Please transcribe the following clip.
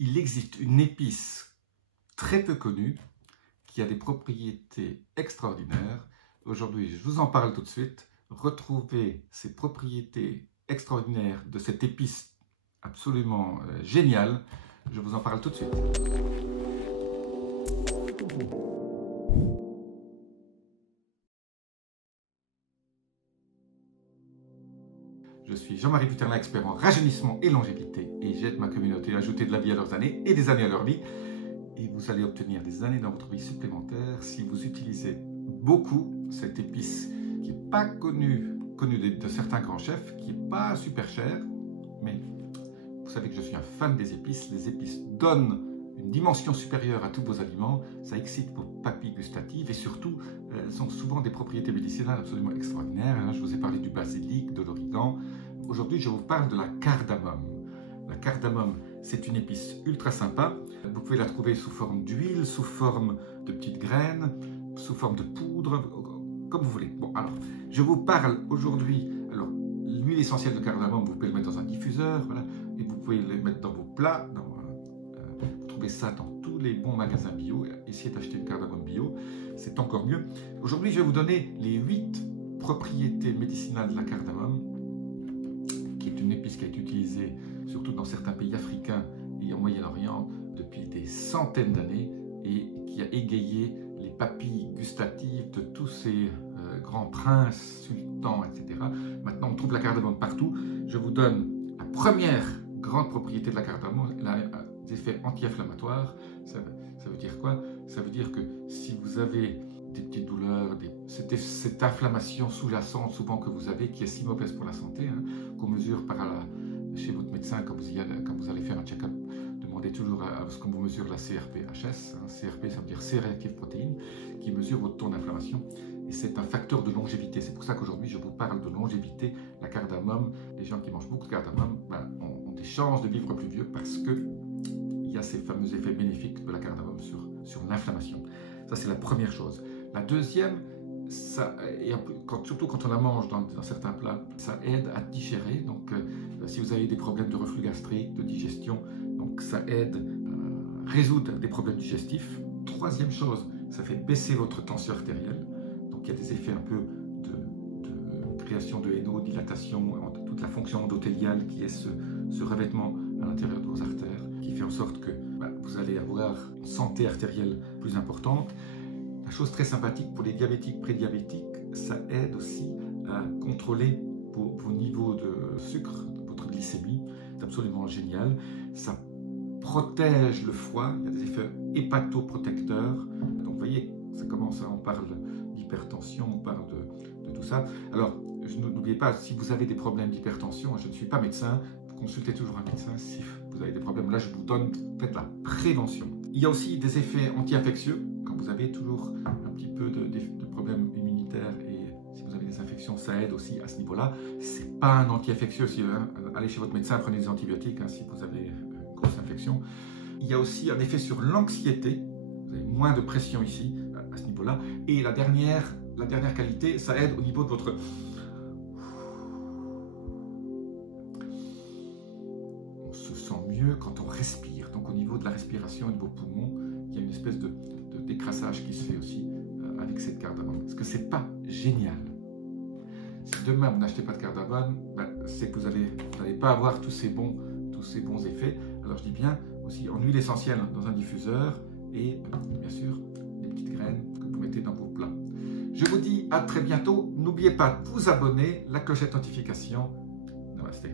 il existe une épice très peu connue qui a des propriétés extraordinaires. Aujourd'hui, je vous en parle tout de suite. Retrouvez ces propriétés extraordinaires de cette épice absolument géniale. Je vous en parle tout de suite. Je suis Jean-Marie Buterlin, expert en rajeunissement et longévité, et j'aide ma communauté à ajouter de la vie à leurs années et des années à leur vie. Et vous allez obtenir des années dans votre vie supplémentaires si vous utilisez beaucoup cette épice qui n'est pas connue de certains grands chefs, qui n'est pas super chère, mais vous savez que je suis un fan des épices. Les épices donnent une dimension supérieure à tous vos aliments, ça excite vos papilles gustatives et surtout, elles ont souvent des propriétés médicinales absolument extraordinaires. Je vous ai parlé du basilic, de l'origan. Aujourd'hui, je vous parle de la cardamome. La cardamome, c'est une épice ultra sympa. Vous pouvez la trouver sous forme d'huile, sous forme de petites graines, sous forme de poudre, comme vous voulez. Bon, alors, je vous parle aujourd'hui. Alors, l'huile essentielle de cardamome, vous pouvez le mettre dans un diffuseur, voilà, et vous pouvez le mettre dans vos plats. Vous trouvez ça dans tous les bons magasins bio. Essayez d'acheter une cardamome bio, c'est encore mieux. Aujourd'hui, je vais vous donner les 8 propriétés médicinales de la cardamome, qui est une épice qui a été utilisée surtout dans certains pays africains et au Moyen-Orient depuis des centaines d'années et qui a égayé les papilles gustatives de tous ces grands princes, sultans, etc. Maintenant, on trouve la cardamome partout. Je vous donne la première grande propriété de la cardamome. Elle a des effets anti-inflammatoires. Ça veut dire quoi? Ça veut dire que si vous avez des petites douleurs, cette inflammation sous-jacente souvent que vous avez, qui est si mauvaise pour la santé, qu'on mesure chez votre médecin quand vous allez faire un check-up. Demandez toujours à ce qu'on vous mesure la CRP-HS. CRP, ça veut dire C-réactive protéine, qui mesure votre taux d'inflammation. Et c'est un facteur de longévité. C'est pour ça qu'aujourd'hui, je vous parle de longévité. La cardamome, les gens qui mangent beaucoup de cardamome ont des chances de vivre plus vieux parce qu'il y a ces fameux effets bénéfiques de la cardamome sur l'inflammation. Ça, c'est la première chose. La deuxième, surtout quand on la mange dans certains plats, ça aide à digérer. Donc, si vous avez des problèmes de reflux gastrique, de digestion, donc ça aide à résoudre des problèmes digestifs. Troisième chose, ça fait baisser votre tension artérielle. Donc, il y a des effets un peu de création de héno, dilatation, toute la fonction endothéliale qui est ce revêtement à l'intérieur de vos artères, qui fait en sorte que vous allez avoir une santé artérielle plus importante. La chose très sympathique pour les diabétiques, prédiabétiques, ça aide aussi à contrôler vos niveaux de sucre, votre glycémie. C'est absolument génial. Ça protège le foie, il y a des effets hépatoprotecteurs. Donc vous voyez, ça commence, on parle d'hypertension, on parle de tout ça. Alors, n'oubliez pas, si vous avez des problèmes d'hypertension, je ne suis pas médecin, consultez toujours un médecin si vous avez des problèmes. Là, je vous donne peut-être la prévention. Il y a aussi des effets anti-infectieux. Quand vous avez toujours un petit peu de problèmes immunitaires et si vous avez des infections, ça aide aussi à ce niveau-là. Ce n'est pas un anti-infectieux. Allez chez votre médecin, prenez des antibiotiques si vous avez une grosse infection. Il y a aussi un effet sur l'anxiété. Vous avez moins de pression ici, à ce niveau-là. Et la dernière qualité, ça aide au niveau de votre... On se sent mieux quand on respire. Donc au niveau de la respiration et de vos poumons, il y a une espèce de décrassage qui se fait aussi avec cette cardamome. Est-ce que c'est pas génial? Si demain vous n'achetez pas de cardamome, c'est que vous n'allez pas avoir tous ces bons effets. Alors je dis bien aussi en huile essentielle dans un diffuseur et bien sûr des petites graines que vous mettez dans vos plats. Je vous dis à très bientôt. N'oubliez pas de vous abonner, la clochette notification. Namasté.